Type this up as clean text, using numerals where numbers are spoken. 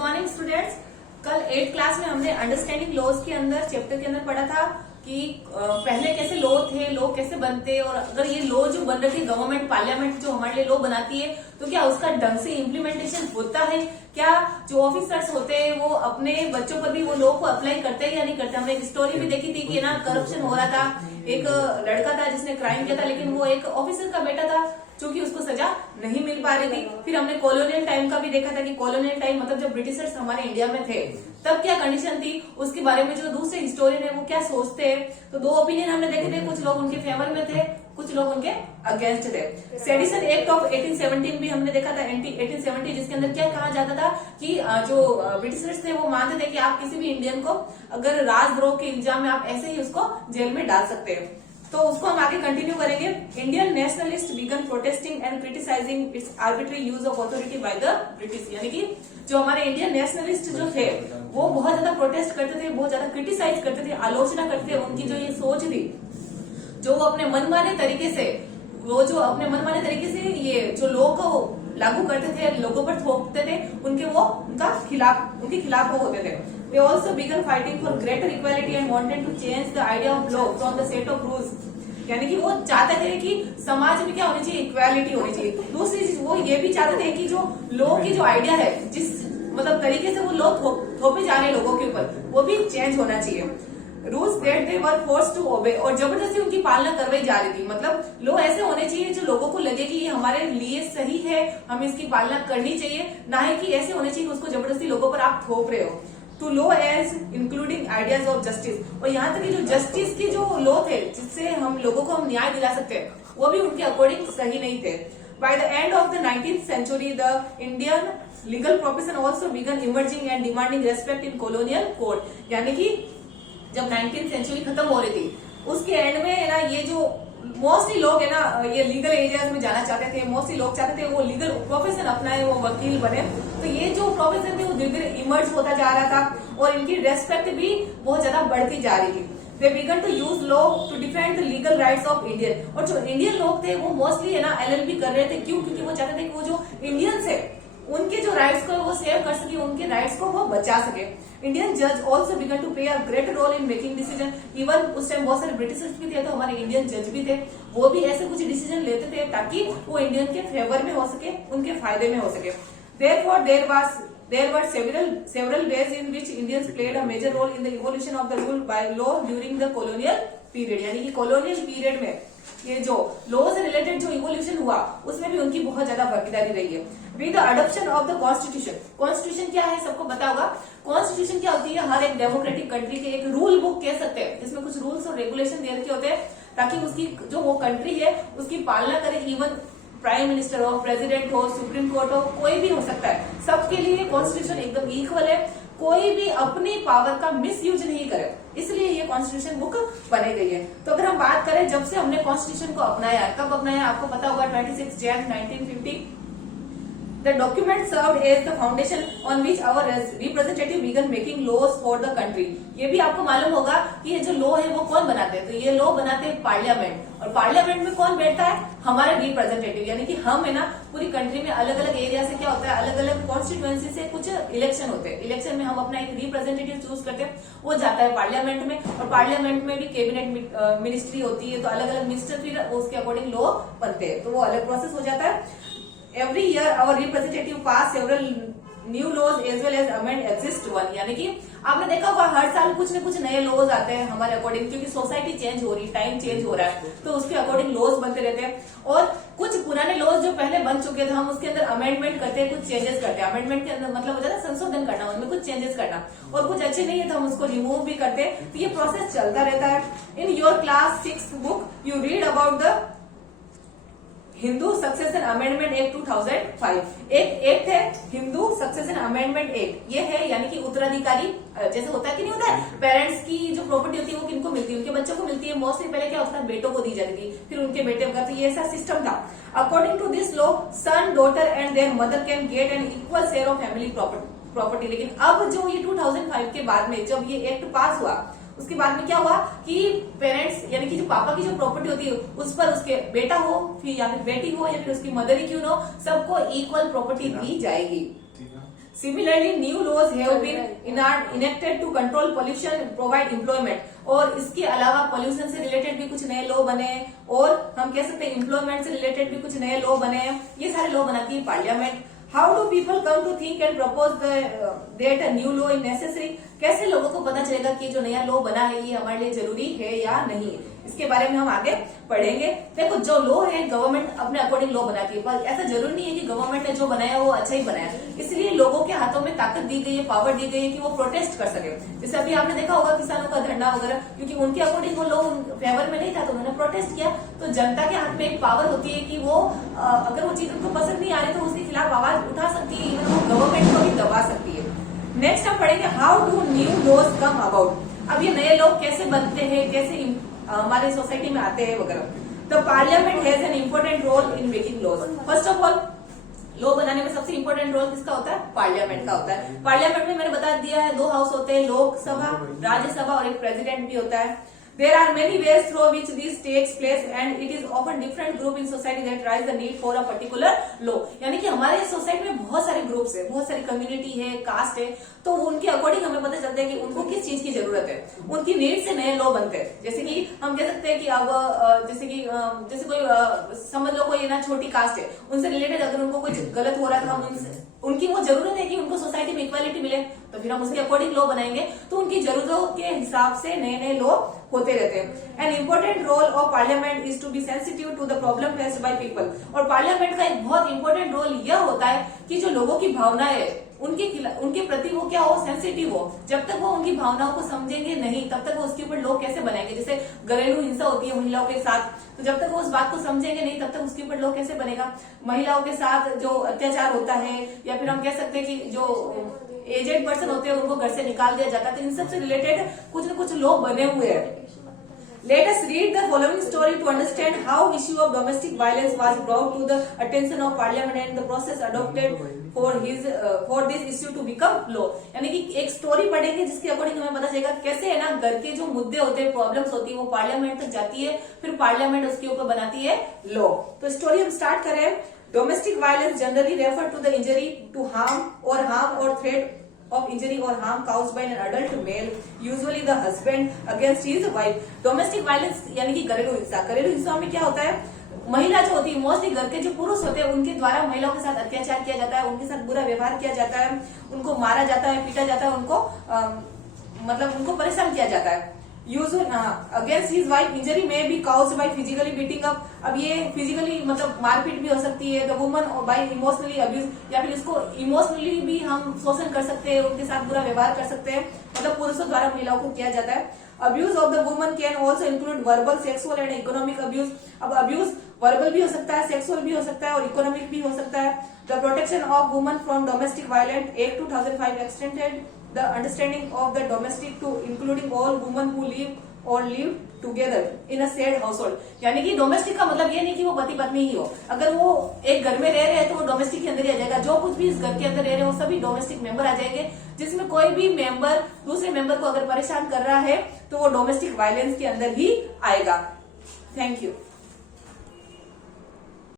Morning students. कल 8th class में हमने अंडरस्टैंडिंग लॉज के अंदर चैप्टर के अंदर पढ़ा था कि पहले कैसे लॉ थे, लॉ कैसे बनते, और अगर ये लॉ जो बन रही थी गवर्नमेंट पार्लियामेंट जो हमारे लिए लॉ बनाती है तो क्या उसका ढंग से इम्प्लीमेंटेशन होता है, क्या जो ऑफिसर्स होते हैं वो अपने बच्चों पर भी वो लॉ को अप्लाई करते हैं या नहीं करते। हमने एक स्टोरी भी देखी थी कि ना करप्शन हो रहा था, एक लड़का था जिसने क्राइम किया था लेकिन वो एक ऑफिसर का बेटा था क्योंकि उसको सजा नहीं मिल पा रही थी। फिर हमने कॉलोनियल टाइम का भी देखा था कि कॉलोनियल टाइम मतलब जब ब्रिटिशर्स हमारे इंडिया में थे तब क्या कंडीशन थी, उसके बारे में जो दूसरे हिस्टोरियन है वो क्या सोचते हैं। तो दो ओपिनियन हमने देखे थे, कुछ लोग उनके फेवर में थे, कुछ लोग उनके अगेंस्ट थे। सेडिशन एक्ट ऑफ 1817 भी हमने देखा था, 1870, जिसके अंदर क्या कहा जाता था कि जो ब्रिटिशर्स थे वो मानते थे कि आप किसी भी इंडियन को अगर राजद्रोह के इल्जाम में आप ऐसे ही उसको जेल में डाल सकते हैं। तो उसको हम आगे कंटिन्यू करेंगे। Indian nationalist began protesting and criticising its arbitrary use of authority by the British, यानी कि जो हमारे इंडियन नेशनलिस्ट जो थे वो बहुत ज्यादा प्रोटेस्ट करते थे, बहुत ज्यादा क्रिटिसाइज करते थे, आलोचना करते थे। उनकी जो ये सोच थी, जो वो अपने मनमाने तरीके से ये जो लोग को लागू करते थे, लोगों पर थोपते थे, उनके खिलाफ वो होते थे। They also began fighting for greater equality and wanted to change the idea of law from the set of rules, यानी कि वो चाहते थे कि समाज में क्या होनी चाहिए, इक्वालिटी होनी चाहिए। दूसरी चीज वो ये भी चाहते थे कि जो लॉ की जो आइडिया है, जिस मतलब तरीके से वो लॉ थोपे जा रहे लोगों के ऊपर, वो भी चेंज होना चाहिए। Rules that they were forced to obey, और जबरदस्ती उनकी पालना करवाई जा रही थी। मतलब लॉ ऐसे होने चाहिए जो लोगों को लगे कि ये हमारे लिए सही है, हमें इसकी पालना करनी चाहिए, ना ही कि ऐसे होने चाहिए कि उसको जबरदस्ती लोगों पर आप थोप रहे हो। To law as including ideas of justice, और यहाँ तक कि जो जस्टिस की जो लॉ थे जिससे हम लोगों को हम न्याय दिला सकते हैं, वो भी उनके अकॉर्डिंग सही नहीं थे। By the end of the 19th century the Indian legal profession also began emerging and demanding respect in colonial code, यानी कि जब 19th सेंचुरी खत्म हो रही थी उसके एंड में ना ये जो मोस्टली लोग है ना ये लीगल एरियाज में जाना चाहते थे, मोस्टली लोग चाहते थे वो लीगल प्रोफेशन अपनाए, वो वकील बने। तो ये जो प्रोफेशन थे वो धीरे धीरे इमर्ज होता जा रहा था और इनकी रेस्पेक्ट भी बहुत ज्यादा बढ़ती जा रही थी। They began to use law to defend the legal rights of Indian, और जो इंडियन लोग थे वो मोस्टली है ना LLB कर रहे थे। क्यों? क्योंकि वो चाहते थे कि वो जो इंडियंस है उनके जो राइट्स को वो सेव कर सके, उनके राइट्स को वो बचा सके। इंडियन जज also began to play a great role in making decision. Even उस टाइम बहुत सारे ब्रिटिशर्स भी थे तो हमारे इंडियन जज भी थे, वो भी ऐसे कुछ डिसीजन लेते थे ताकि वो इंडियन के फेवर में हो सके, उनके फायदे में हो सके। Therefore, there were several ways in which Indians played a major role in the evolution of the rule by law during the colonial period, यानी कि colonial period में ये जो लॉ से रिलेटेड जो इवोल्यूशन हुआ उसमें भी उनकी बहुत ज्यादा भागीदारी रही है। With the adoption of the constitution, constitution क्या है सबको पता होगा। कॉन्स्टिट्यूशन क्या होती है, हर एक डेमोक्रेटिक कंट्री के एक रूल बुक कह सकते हैं, जिसमें कुछ रूल्स और रेगुलेशन दे रखे होते हैं ताकि उसकी जो वो कंट्री है उसकी पालना करे। इवन प्राइम मिनिस्टर हो, प्रेसिडेंट हो, सुप्रीम कोर्ट हो, कोई भी हो सकता है, सबके लिए कॉन्स्टिट्यूशन एकदम इक्वल है, कोई भी अपनी पावर का मिस यूज नहीं करे, इसलिए ये कॉन्स्टिट्यूशन बुक बनाई गई है। तो अगर हम बात करें जब से हमने कॉन्स्टिट्यूशन को अपनाया, कब अपनाया आपको पता होगा, 26 जनवरी 1950। The document served as the foundation on which our representative began making laws for the country। ये भी आपको मालूम होगा कि ये जो लॉ है वो कौन बनाते हैं, तो ये लॉ बनाते हैं पार्लियामेंट, और पार्लियामेंट में कौन बैठता है, हमारे रिप्रेजेंटेटिव, यानी कि हम है ना पूरी कंट्री में अलग अलग एरिया से क्या होता है, अलग अलग कॉन्स्टिट्यूएंसी से कुछ इलेक्शन होते हैं। इलेक्शन में हम अपना एक रिप्रेजेंटेटिव चूज करते हैं, वो जाता है पार्लियामेंट में, और पार्लियामेंट में भी कैबिनेट मिनिस्ट्री होती है, तो अलग अलग मिनिस्टर फिर उसके अकॉर्डिंग लॉ बनते हैं, तो वो अलग प्रोसेस हो जाता है। Every year our representative pass several new laws as well as amend exist one, यानी कि आपने देखा होगा हर साल कुछ न कुछ नए लॉज आते हैं हमारे अकॉर्डिंग, क्योंकि सोसाइटी चेंज हो रही, टाइम चेंज हो रहा है, तो उसके अकॉर्डिंग लॉज बनते रहते हैं। और कुछ पुराने लॉज जो पहले बन चुके थे हम उसके अंदर अमेंडमेंट करते हैं, कुछ चेंजेस करते हैं। अमेंडमेंट के अंदर मतलब हो जाता है संशोधन करना, उनमें कुछ चेंजेस करना, और कुछ अच्छे नहीं है तो हम उसको रिमूव भी करते हैं। तो ये प्रोसेस चलता रहता है। In your class 6 book you read about the Hindu succession amendment act 2005। एक एक्ट है हिंदू सक्सेशन अमेंडमेंट एक्ट, ये है यानी कि उत्तराधिकारी जैसे होता है कि नहीं होता है, पेरेंट्स की जो प्रॉपर्टी होती है वो किनको मिलती है, उनके बच्चों को मिलती है। मोस्टली पहले क्या होता था, बेटों को दी जाती थी, फिर उनके बेटे का, तो ये ऐसा सिस्टम था। According to this law son, daughter and their mother can get an equal share of family property. लेकिन अब जो ये 2005 के बाद में जब ये एक्ट पास हुआ उसके बाद में क्या हुआ कि पेरेंट्स यानी कि जो पापा की जो प्रॉपर्टी होती है उस पर उसके बेटा हो फिर या फिर बेटी हो या फिर उसकी मदर ही क्यों हो, सबको इक्वल प्रॉपर्टी दी जाएगी। Similarly, new laws have been enacted to control pollution, provide employment. और इसके अलावा पोल्यूशन से रिलेटेड भी कुछ नए लॉ बने हैं और हम कह सकते हैं एम्प्लॉयमेंट से रिलेटेड भी कुछ नए लॉ बने हैं। ये सारे लॉ बनाती है parliament. How do people come to think and propose that a new law is necessary? कैसे लोगों को पता चलेगा कि जो नया लॉ बना है ये हमारे लिए जरूरी है या नहीं, इसके बारे में हम आगे पढ़ेंगे। देखो, जो लॉ है गवर्नमेंट अपने अकॉर्डिंग लॉ बनाती है, पर ऐसा जरूरी नहीं है कि गवर्नमेंट ने जो बनाया वो अच्छा ही बनाया। इसलिए लोगों के हाथों में ताकत दी गई है, पावर दी गई है कि वो प्रोटेस्ट कर सके। जैसे अभी आपने देखा होगा किसानों का धरना वगैरह, क्योंकि उनके अकॉर्डिंग वो लॉ फेवर में नहीं था तो उन्होंने प्रोटेस्ट किया। तो जनता के हाथ में एक पावर होती है कि वो अगर वो चीज उनको पसंद नहीं आ रही तो उसके खिलाफ आवाज उठा सकती है, इवन वो गवर्नमेंट को भी दबा सकती है। नेक्स्ट हम पढ़ेंगे how do new laws come about. अब ये नए लॉ कैसे बनते हैं, कैसे हमारे सोसाइटी में आते हैं वगैरह। The parliament has an important role in making laws. First of all, law बनाने में सबसे इम्पोर्टेंट रोल किसका होता है? पार्लियामेंट का होता है। पार्लियामेंट में मैंने बता दिया है 2 हाउस होते हैं, लोकसभा, राज्यसभा और एक प्रेसिडेंट भी होता है। There are many ways through which this takes place and it is often different group in society that rise the need for a particular law। यानी कि हमारे सोसाइटी में बहुत सारे ग्रुप्स है, बहुत सारी कम्युनिटी है, कास्ट है, तो उनके अकॉर्डिंग हमें पता चलता है कि उनको किस चीज की जरूरत है, उनकी नीड से नए लॉ बनते हैं। जैसे कि हम कह सकते हैं कि अब जैसे कोई समझ लो कोई ना छोटी कास्ट है, उनसे रिलेटेड अगर उनको कुछ गलत हो रहा है तो हम उनकी वो जरूरत है कि उनको सोसाइटी में इक्वालिटी मिले, तो फिर हम उसके अकॉर्डिंग लॉ बनाएंगे। तो उनकी जरूरतों के हिसाब से नए नए लॉ होते रहते हैं। An important role of parliament is to be sensitive to the problem faced by people. और पार्लियामेंट का एक बहुत इंपॉर्टेंट रोल यह होता है कि जो लोगों की भावनाएं उनके प्रति वो क्या हो, सेंसिटिव हो। जब तक वो उनकी भावनाओं को समझेंगे नहीं तब तक वो उसके ऊपर लॉ कैसे बनाएंगे। जैसे घरेलू हिंसा होती है महिलाओं के साथ, तो जब तक वो उस बात को समझेंगे नहीं तब तक उसके ऊपर लॉ कैसे बनेगा। महिलाओं के साथ जो अत्याचार होता है, या फिर हम कह सकते हैं कि जो एजेड पर्सन होते हैं उनको घर से निकाल दिया जाता है, तो इन सब से रिलेटेड कुछ न कुछ लॉ बने हुए हैं। Let us read the following story to understand how issue of domestic violence was brought to the attention of Parliament and the process adopted for this issue to become law। यानी कि एक story पढ़ेंगे जिसके according हमें पता चलेगा कैसे है ना घर के जो मुद्दे होते हैं, प्रॉब्लम्स होती है, वो पार्लियामेंट तक जाती है, फिर पार्लियामेंट उसके ऊपर बनाती है लॉ। तो स्टोरी हम स्टार्ट करें। Domestic violence generally refer to the injury to harm or threat of injury or harm caused by an adult male, usually the husband against his wife। Domestic violence यानी कि घरेलू हिंसा। घरेलू हिंसा में क्या होता है, महिला जो होती है, मोस्टली घर के जो पुरुष होते हैं उनके द्वारा महिलाओं के साथ अत्याचार किया जाता है, उनके साथ बुरा व्यवहार किया जाता है, उनको मारा जाता है, पीटा जाता है, उनको मतलब उनको परेशान किया जाता है। अगेंस्ट हिज वाइफ इंजरी में be caused by physically beating up. अब ये फिजिकली मतलब मारपीट भी हो सकती है। The woman by emotionally abuse, या फिर इसको इमोशनली भी हम शोषण कर सकते हैं, उनके साथ बुरा व्यवहार कर सकते हैं, मतलब पुरुषों द्वारा महिलाओं को किया जाता है। Abuse of the woman can also include verbal, sexual and economic abuse. अब अब्यूज वर्बल भी हो सकता है, सेक्सुअल भी हो सकता है और इकोनॉमिक भी हो सकता है। The protection of woman from domestic violence act 2005 extended the understanding of the domestic to including all women who live or live together in a shared household। यानी कि डोमेस्टिक का मतलब ये नहीं कि वो पति पत्नी ही हो, अगर वो एक घर में रह रहे हैं तो वो डोमेस्टिक के अंदर ही आ जाएगा। जो कुछ भी इस घर के अंदर रह रहे हैं वो सभी डोमेस्टिक मेंबर आ जाएंगे, जिसमें कोई भी मेंबर दूसरे मेंबर को अगर परेशान कर रहा है तो वो डोमेस्टिक वायलेंस के अंदर ही आएगा। Thank you.